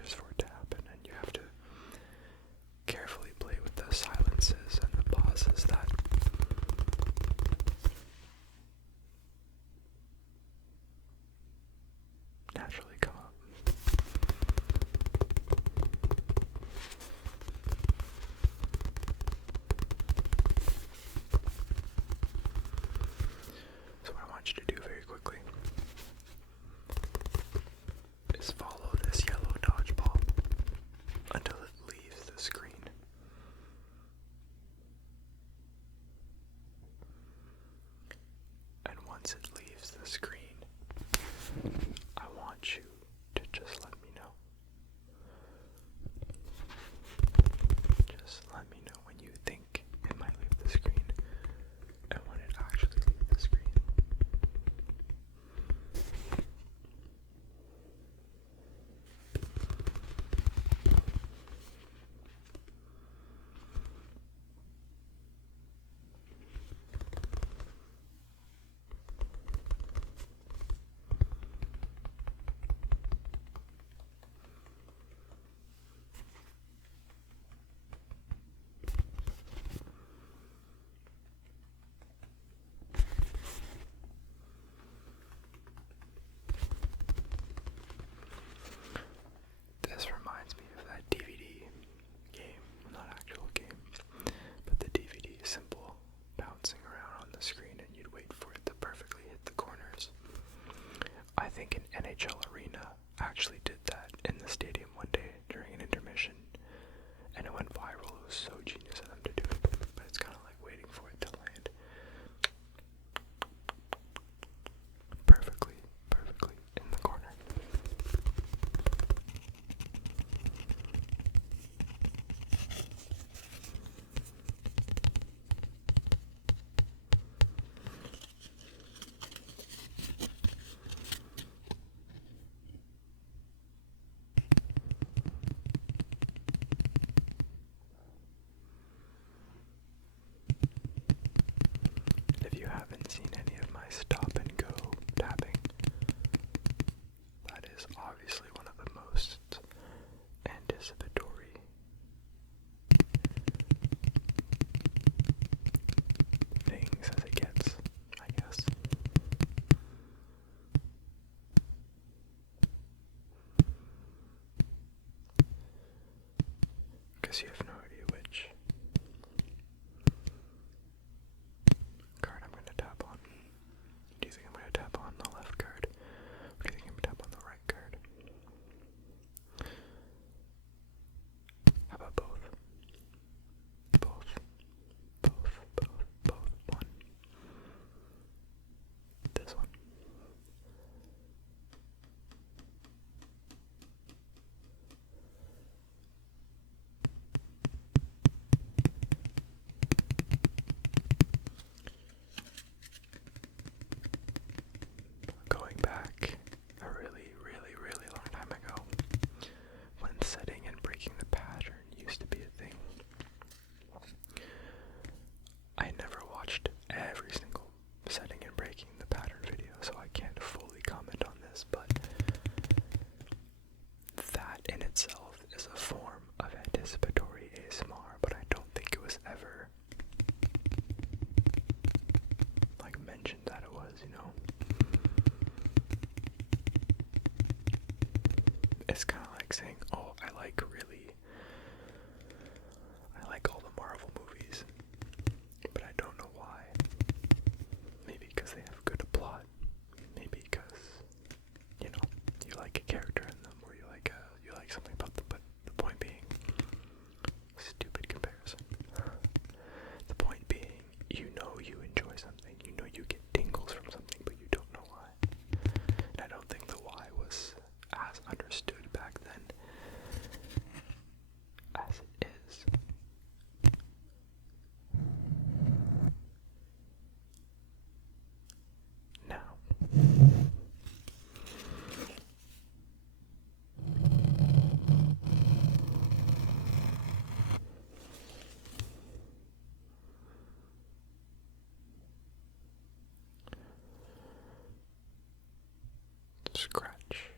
wishes for it to happen, and you have to carefully play with the silences and the pauses that naturally come up. So what I want you to do very quickly is follow this yellow dodgeball until it leaves the screen. And once it leaves the screen, I want you to just let me know. Just let me know when you think it might leave the screen and when it actually leaves the screen. This reminds me of that DVD game, not actual game, but the DVD symbol bouncing around on the screen and you'd wait for it to perfectly hit the corners. I think an NHL arena actually did that in the stadium one day during an intermission, and it went viral. It was so genius of them to do it, but it's kind of like waiting for it to land perfectly in the corner. If you haven't seen any of my stop and go tapping, that is obviously one of the most anticipatory things as it gets, I guess. Because you have no idea which card I'm going to tap on. Do you think I'm going to tap on the left card? Or do you think I'm going to tap on the right card? How about both? Both. One. This one. Going back a really long time ago, when setting and breaking the pattern used to be a thing, I never watched every single setting and breaking the pattern video, so I can't fully comment on this, but that in itself is a form of anticipatory ASMR, but I don't think it was ever like mentioned that it was, you know? It's kind of like saying, oh, I like all the Marvel movies, but I don't know why. Maybe because they have good plot, maybe because, you know, you like a character in them, or you like something about them, but the point being, stupid comparison. The point being, you know you enjoy something, you know you get tingles from something, but you don't know why. And I don't think the why was as understood back then as it is now. Scratch.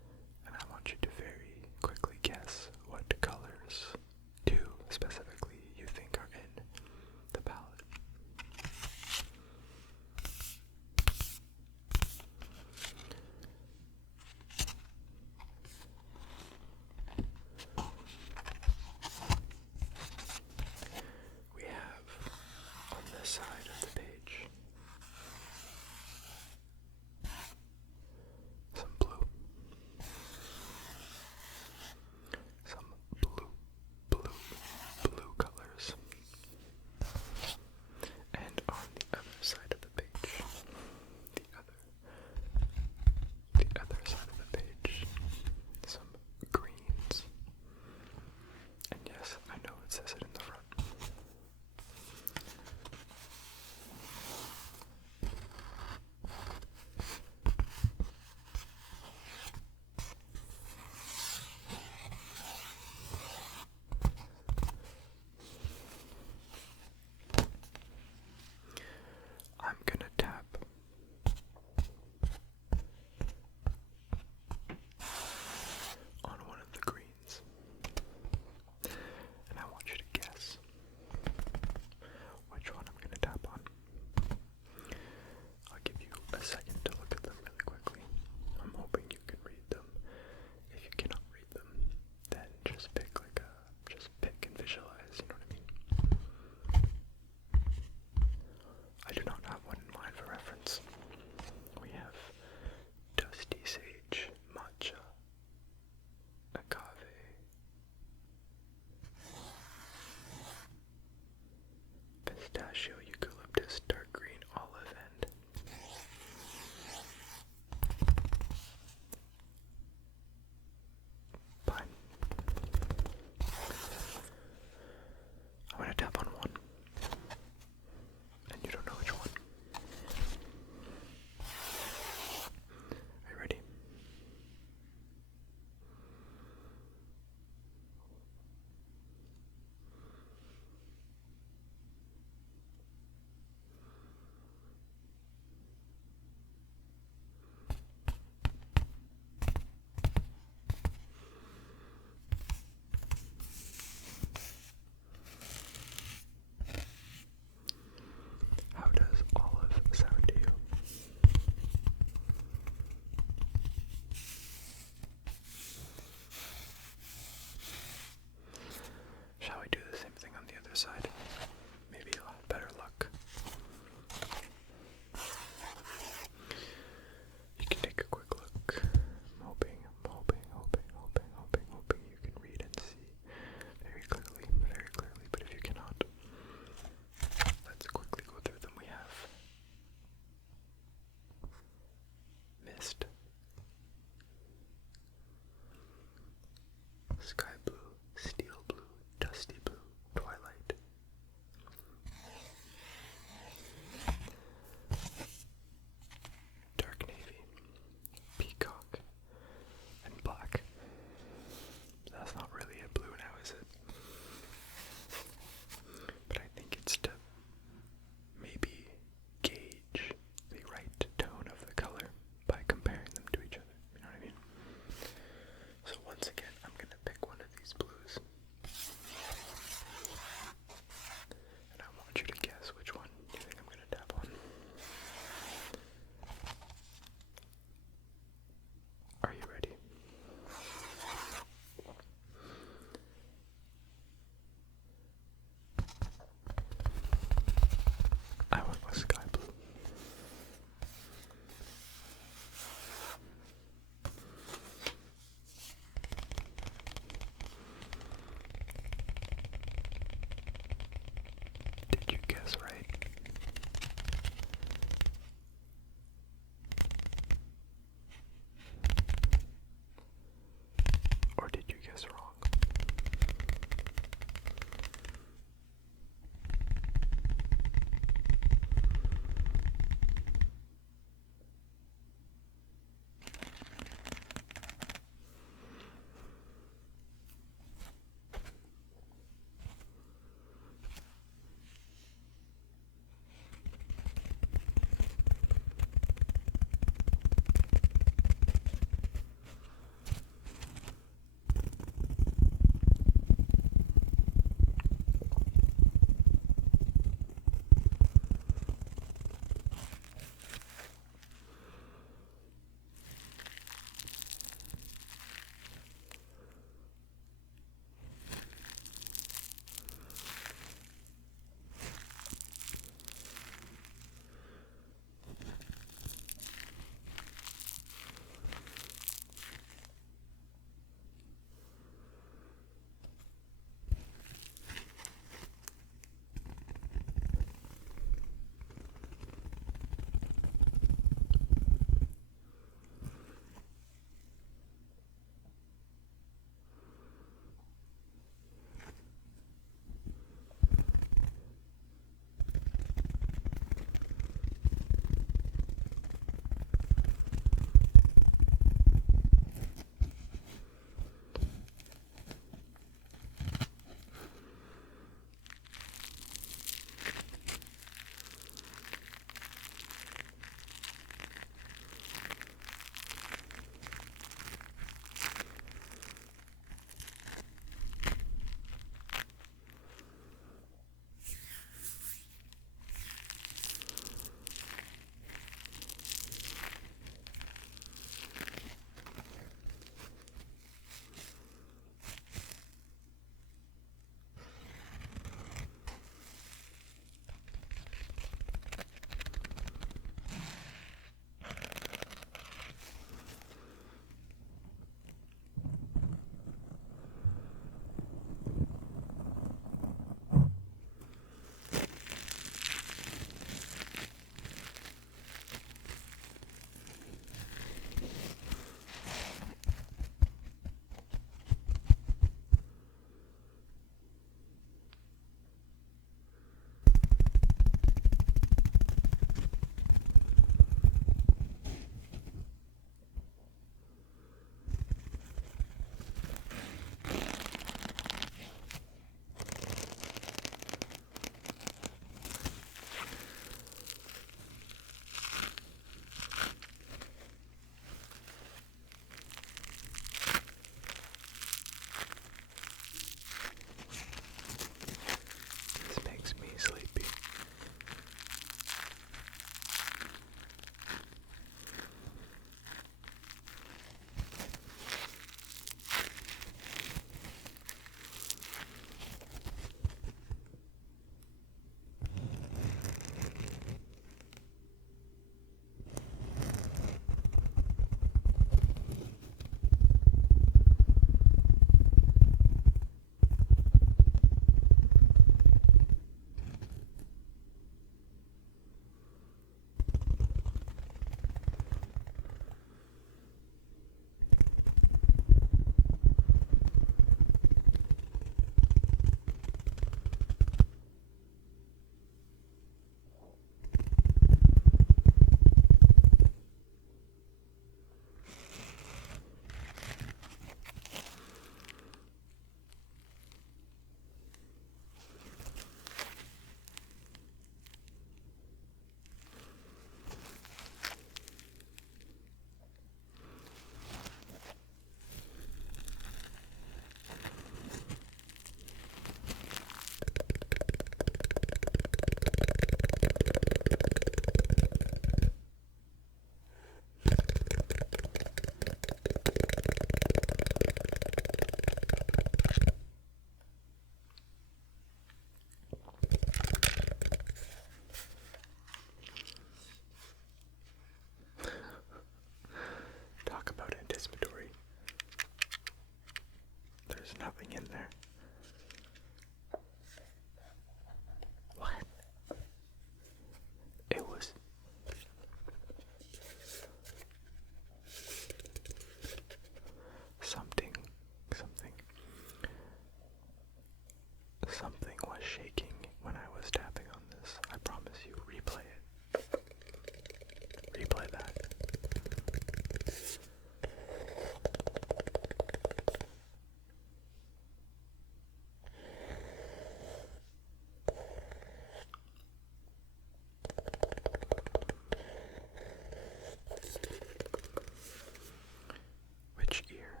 ear.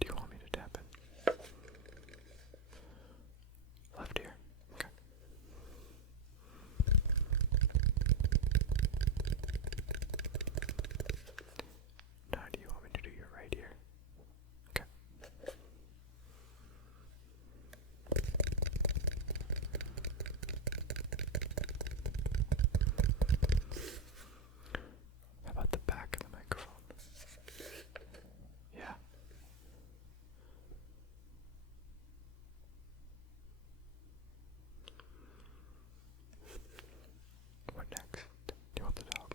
Do you want me to tap it? Left ear. Okay. Now, do you want me to do your right ear? Okay. How about the back of the microphone? Yeah. What next? Do you want the dog?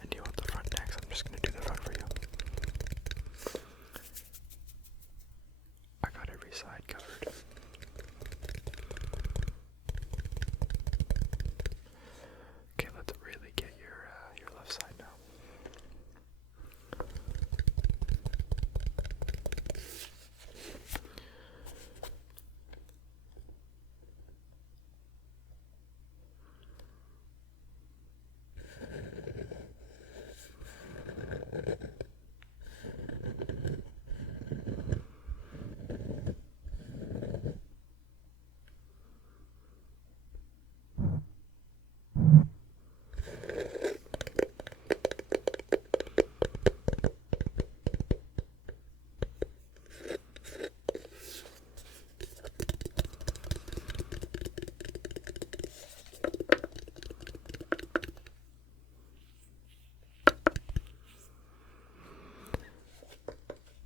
And do you want the front next? I'm just going to do the front for you. I got every side covered. Okay, let's really get your left side now.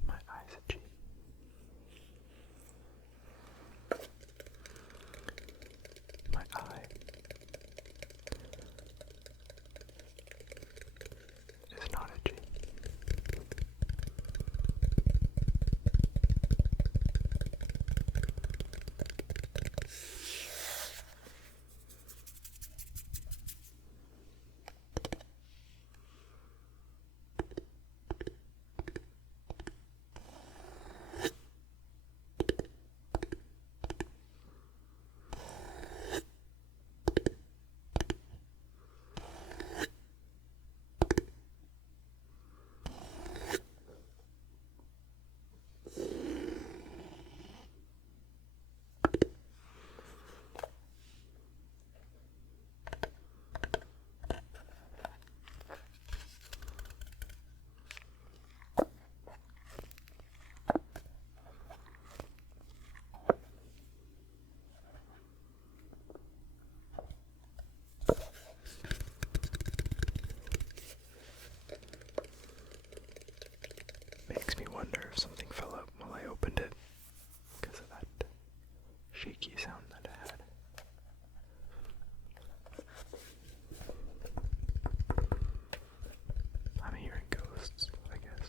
My eyes itchy. My eye is not itchy. Makes me wonder if something fell out while I opened it because of that shaky sound that it had. I'm hearing ghosts, I guess.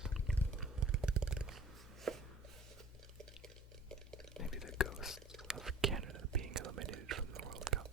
Maybe the ghosts of Canada being eliminated from the World Cup.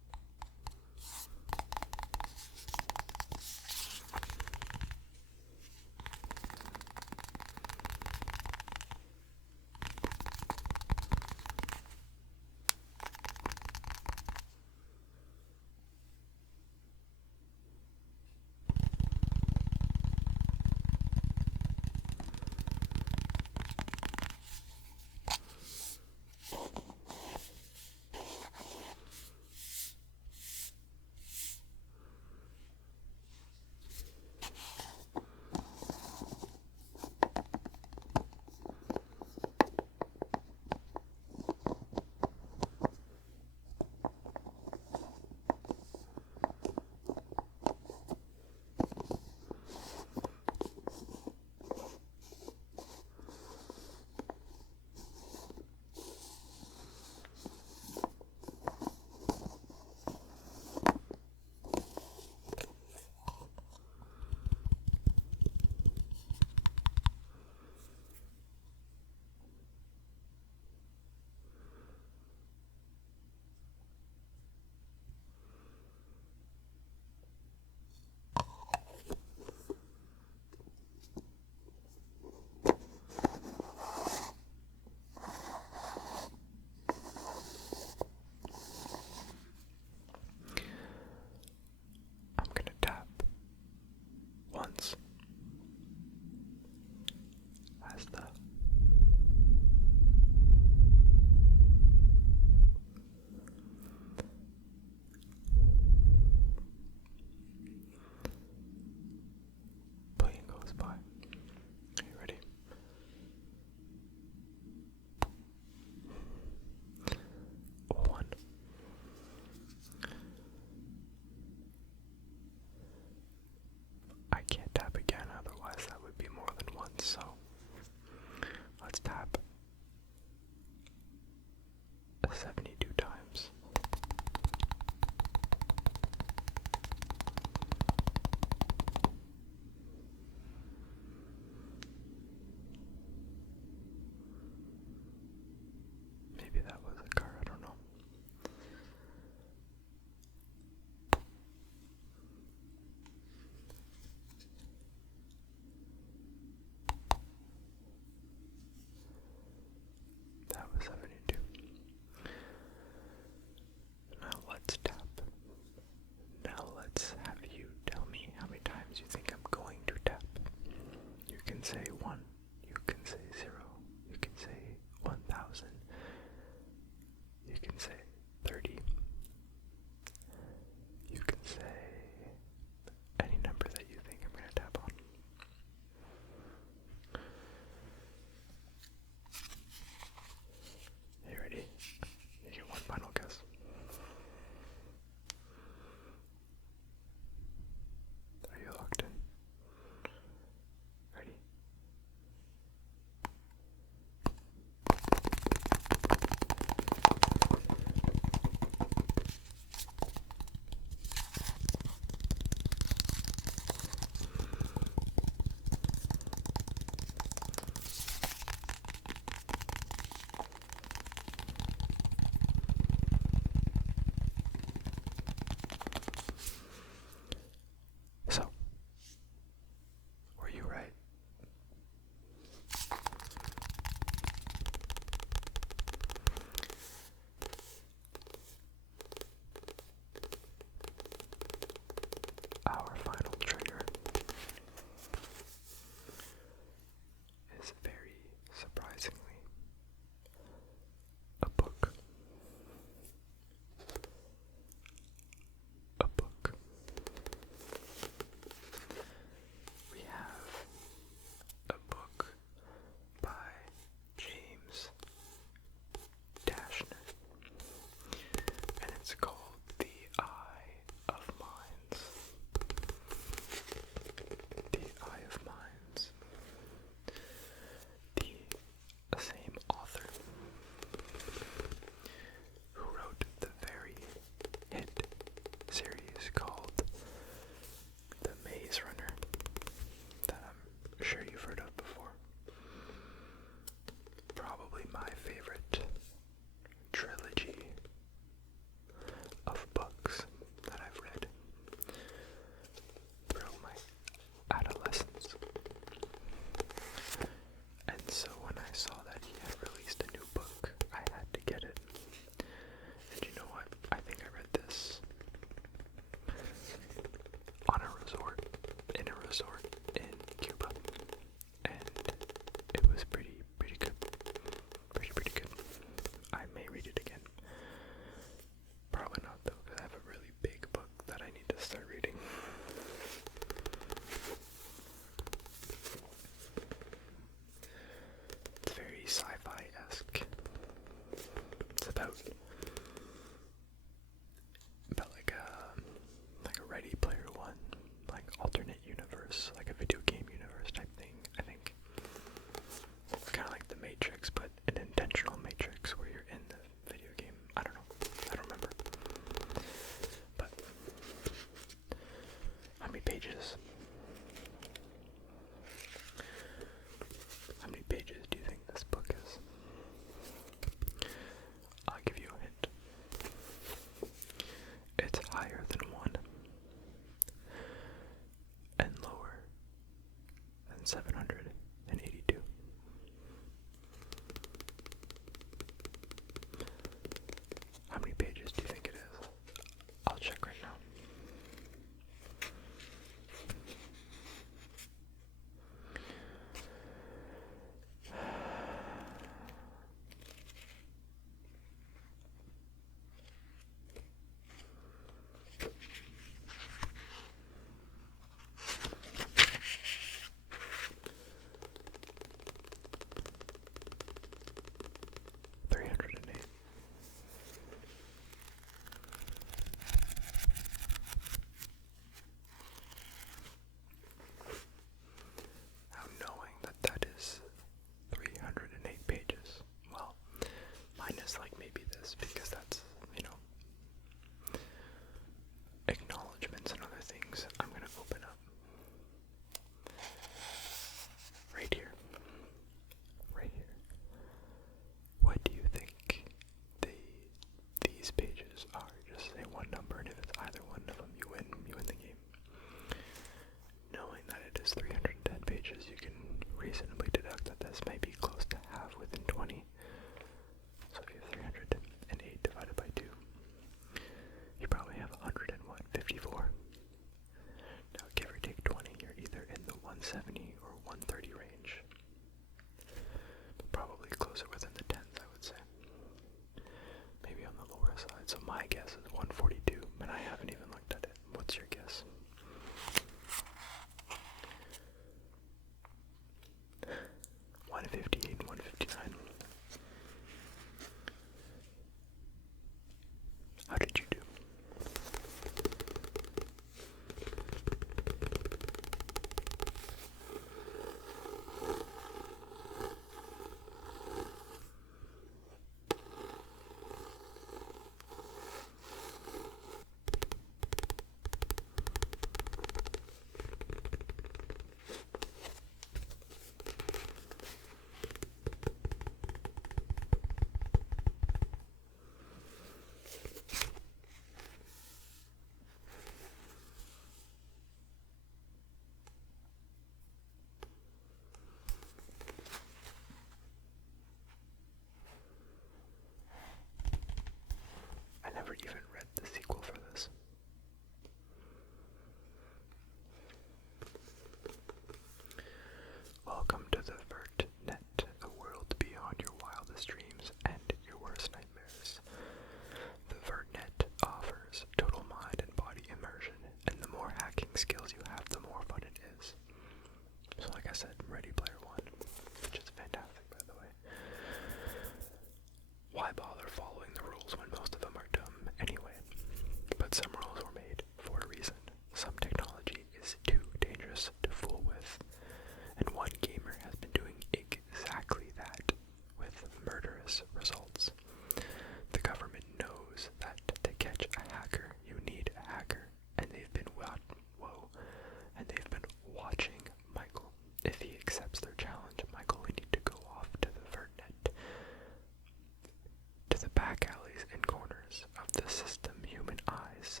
a system human eyes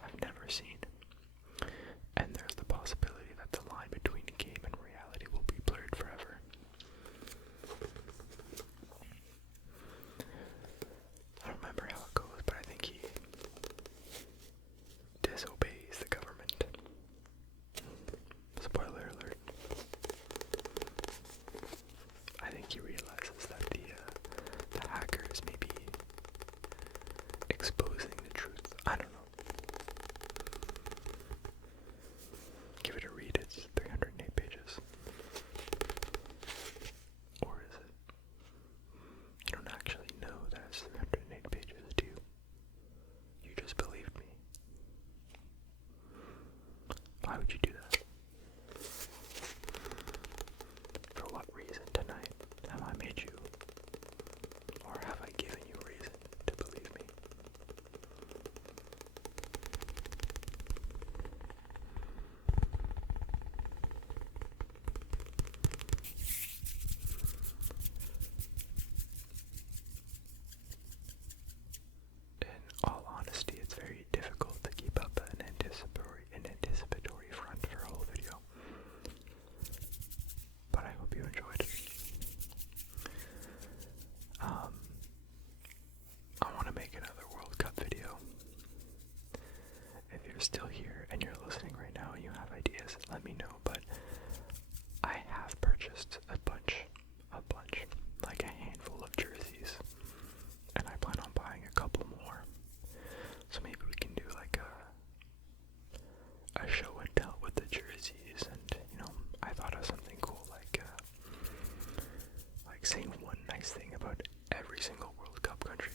have never seen. And there's the possibility that the line between game and reality will be blurred forever. I don't remember how it goes, but I think he disobeys the government. Spoiler alert. I think he realizes that the hackers may be exposing the truth. I don't know. Give it a read, it's 308 pages. Or is it? You don't actually know that it's 308 pages, do you? You just believed me. Why would you do that? For what reason tonight have I made you, or have I given you reason to believe me? In all honesty, it's very difficult to keep up an anticipatory front for a whole video. But I hope you enjoyed it. I want to make another World Cup video. If you're still here and you're listening right now and you have ideas, let me know. But I have purchased a bunch, like a handful of jerseys, and I plan on buying a couple more. So maybe we can do like a show and tell with the jerseys, and I thought of something cool like saying one nice thing about every single World Cup country.